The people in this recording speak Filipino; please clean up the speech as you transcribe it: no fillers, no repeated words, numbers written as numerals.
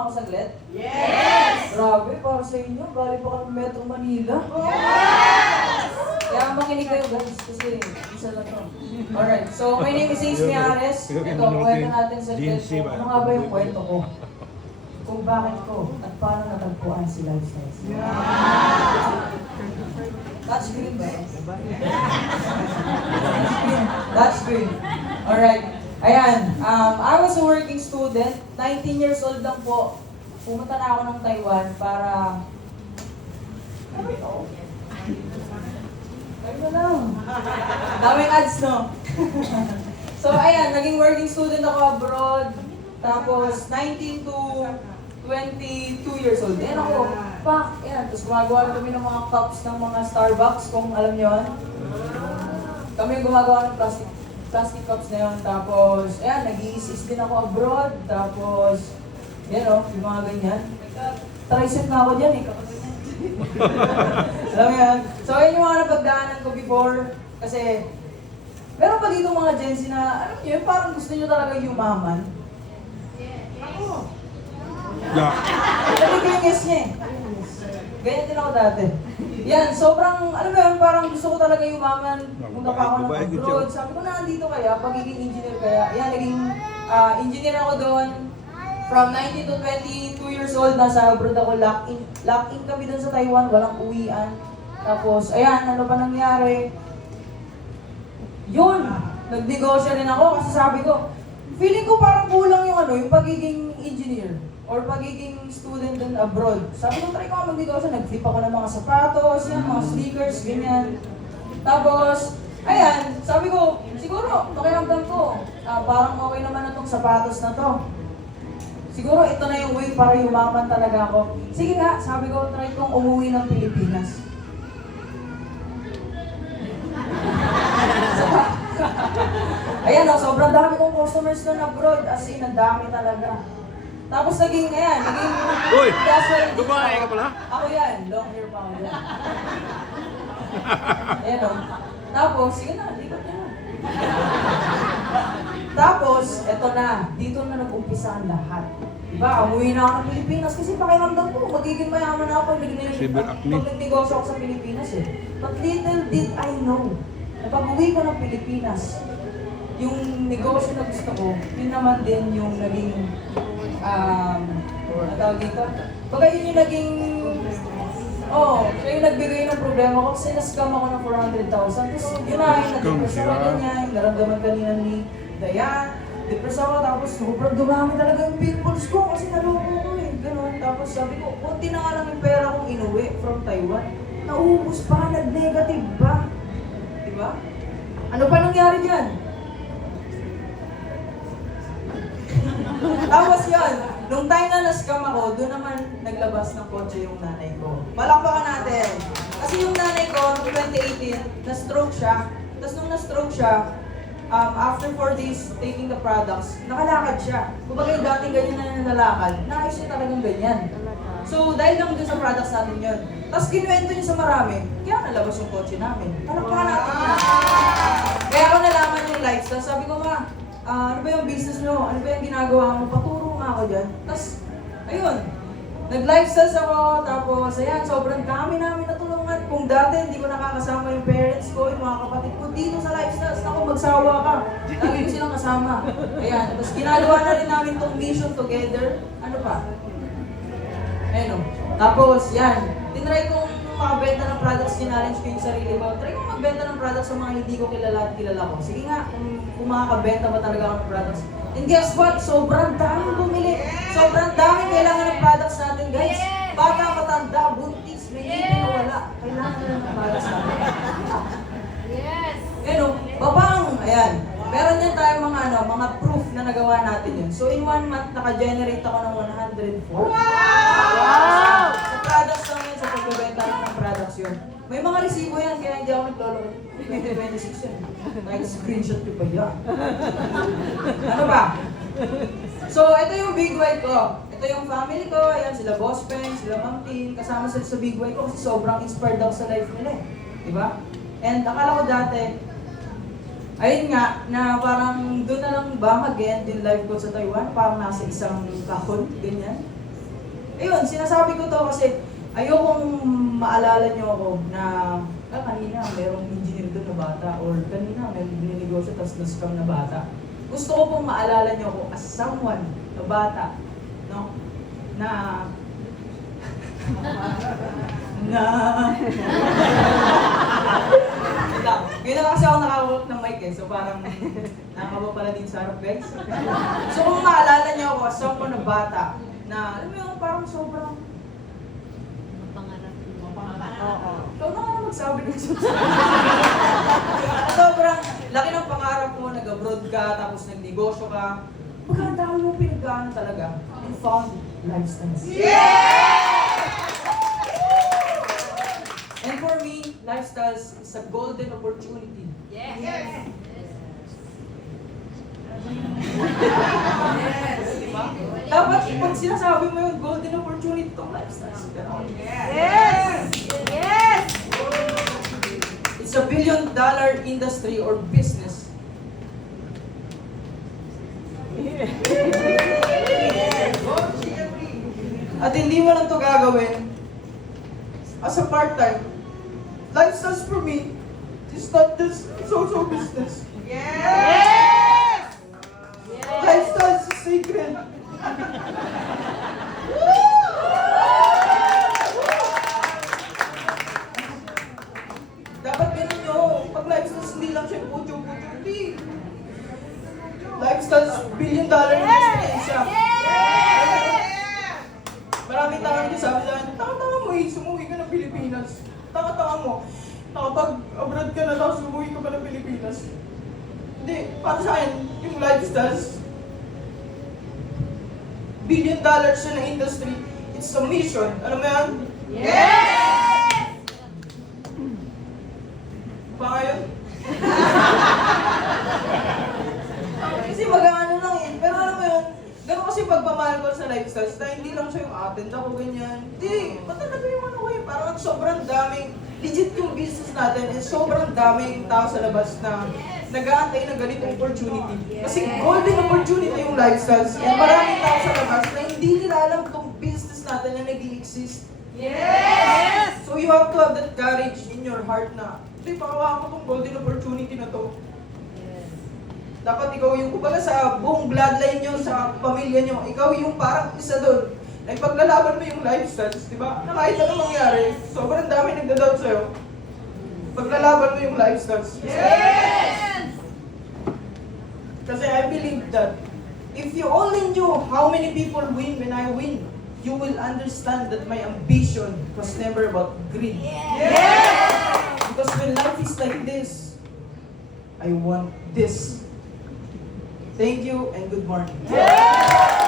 ako saglit? Yes! Grabe, para sa inyo, galing pa kami Metro Manila. Yes! Kaya makinig kayo guys, kasi isa lang to. Alright, so my name is Ace Miares. Ito, kwento natin sa kwento. Ano nga ba yung kwento ko? Kung bakit ko at paano natagpuan si Lifestyles. Touchscreen ba? Touchscreen. Alright. Ayan, I was a working student. 19 years old lang po. Pumunta na ako ng Taiwan para... Ano ito? Ano lang? Daming ads, no? So, ayan, naging working student ako abroad. Tapos, 19 to 22 years old. Ayan ako, pak! Ayan, tapos gumagawa kami ng mga cups ng mga Starbucks, kung alam nyo yun. Kami yung gumagawa ng plastic cups na yun. Tapos, ayan, nag-i-assist din ako abroad. Tapos, yan o, yung mga ganyan. Tricep na ako dyan eh, kapag ganyan. Alam mo yan? So, yun yung mga napagdaanan ko before. Kasi, meron pa dito mga Gen Z na, alam nyo yun, parang gusto nyo talaga yumaman. Ako. Yeah. Sabi ko yung yes niya eh. Ganyan din ako dati. Yan, sobrang, alam mo yun, parang gusto ko talaga yumaman. Punta pa ako ng abroad. Sabi ko na, nandito kaya, pagiging engineer kaya. Yan, naging engineer ako doon. From 19 to 22 years old, nasa abroad ako, lock-in kami doon sa Taiwan, walang uwian. Tapos, ayan, ano pa nangyari? Yun, nagnegosyo rin ako kasi sabi ko, feeling ko parang kulang yung ano, yung pagiging engineer or pagiging student dun abroad. Sabi ko, try ko magnegosyo, nag-flip ako ng mga sapatos, yan, mga sneakers, ganyan. Tapos, ayan, sabi ko, siguro, pakiramdam ko, parang okay naman na tong sapatos na to. Siguro ito na yung way para yumaman talaga ako. Sige nga, sabi ko, try kong umuwi ng Pilipinas. Ayan o, sobrang dami kong customers doon abroad. As in, ang dami talaga. Tapos naging, ayan, naging... Uy! casual din Dumae ako. ka pala? Ako yan, long hair pa ako yan. Ayan o. Tapos, sige na, likot nyo na. Tapos, eto na, dito na nag-umpisa ang lahat. Diba, umuwi na ako ng Pilipinas kasi pakiramdam ko, magiging mayaman ako pag nagnegosyo ako sa Pilipinas eh. But little did I know, na pag-uwi ko ng Pilipinas, yung negosyo na gusto ko, yun naman din yung naging, ano tawag dito? Baga yun yung naging, siya yung nagbigay ng problema ko kasi na-scam ako ng 400,000. Tapos yun na, yung nag-depress ako ganyan, yung naramdaman kanina ni Dayan, depress ako, tapos sobrang dumami talaga yung pimples ko kasi naloko ko eh, gano'n. Tapos sabi ko, kunti na nga lang yung pera kong inuwi from Taiwan. Naubos pa, nag-negative ba? Diba? Ano pa nangyari dyan? Tapos yun, nung time na na-scam ako, doon naman naglabas ng kotse yung nanay ko. Palakpakan natin. Kasi yung nanay ko, noong 2018, na-stroke siya. Tapos nung na-stroke siya, after 4 days taking the products, nakalakad siya. Kumbaga yung dating ganyan na nalalakad, naayos niya talagang ganyan. So dahil lang dun sa products natin yun. Tapos kinuwento niya sa marami, kaya nalabas yung kotse namin. Palakpakan natin yan. Kaya ako nalaman yung lifestyle. Sabi ko nga, ano ba yung business nyo? Ano ba yung ginagawa mo? Paturo nga ako dyan. Tapos, ayun, nag-lifestyles ako, tapos ayan, sobrang dami namin natulungan. Kung dati hindi ko nakakasama yung parents ko, yung mga kapatid ko, dito sa lifestyles, ako magsawa ka. Lagi ko silang kasama. Ayan, tapos ginagawa na rin namin tong mission together. Ano pa? Ayun o. Tapos, yan, tinry kong makabenta ng products, challenge ko yung sarili ko. Try kong magbenta ng products sa mga hindi ko kilala at kilala ko. Sige nga, kung makakabenta ba talaga ako ng products. And guess what? Sobrang daming bumili. Sobrang daming kailangan ng products natin, guys. Bata, matanda, buntis, may hindi na wala. Kailangan na ng products natin. Yes! Ano, babang, ayan. Meron yan tayo mga proof na nagawa natin yun. So in 1 month, naka-generate ako ng 104. Wow! Sa products lang yun, sa pagbibenta ng products yun. May mga resibo yan, kaya hindi ako naglolo. 2026 yun. Kahit screenshot ko pa yan. Ano ba? So, ito yung big white ko. Ito yung family ko. Ayan, sila Boss Peng, sila Ma'am Tin. Kasama sila sa big white ko kasi sobrang inspired ako sa life nila eh. Diba? And akala ko dati, ayun nga, na parang doon na lang ba mag-end yung life ko sa Taiwan? Parang nasa isang kahon, ganyan. Ayun, sinasabi ko to kasi ayokong maalala niyo ako na kanina merong engineer doon na bata or kanina may ninegosyo tapos na-scam na bata. Gusto ko pong maalala niyo ako as someone na bata, no? Na Ngayon na kasi ako nakawalk ng mic eh, so parang nakakaba pala din sa harap guys. So kung maalala niyo ako as someone na bata, na alam mo yung parang sobrang Pangarap. Oo. Ikaw na nga magsabi ng sobrang laki ng pangarap mo, nag-abroad ka, tapos nagnegosyo ka. Maganda mo pinagdaanan talaga and found lifestyles. And for me, lifestyles is a golden opportunity. Yes. Diba? Dapat pag sinasabi mo yung golden opportunity itong lifestyles. Ganon. Yes. Yes. It's a $1 billion industry or business. At hindi mo lang ito gagawin as a part-time. Lifestyles for me is not just social business. Yes. Lifestyles is sacred. Dapat ganun nyo. Pag lifestyles, hindi lang siya pucho-pucho. Hindi. Lifestyles, $1 billion industry siya. Maraming tao nyo sabi sa akin, tanga-tanga mo eh, sumuwi ka ng Pilipinas. Tanga-tanga mo. Nakapag-abroad ka na tapos sumuwi ka pa ng Pilipinas. Hindi, para sa akin, yung lifestyles, $1 billion siya na industry, it's a mission. Ano mo yan? Yes. Pa ngayon? Kasi mag-ano lang eh. Pero alam mo yun, gano'n kasi pagmamahal ko sa lifestyles na hindi lang siya yung attend ako ganyan. Hindi, matalaga yung ano ko eh. Parang sobrang daming, legit yung business natin and sobrang daming tao sa labas na nag-aantay ng ganitong opportunity. Kasi golden opportunity yung lifestyles. And maraming tao sa labas na hindi nila alam itong business natin na nag-i-exist. Yes. So you have to have that courage in your heart na, hindi, pakawa ko itong golden opportunity na to. Dapat ikaw yung, kumbaga sa buong bloodline nyo, sa pamilya nyo, ikaw yung parang isa doon. Like paglalaban mo yung lifestyles, di ba? Na kahit anong mangyari, sobrang dami nagda-doubt sa'yo. Paglalaban mo yung lifestyles. Yes. Kasi I believe that if you only knew how many people win when I win, you will understand that my ambition was never about greed. Yes. Because when life is like this, I want this. Thank you and good morning.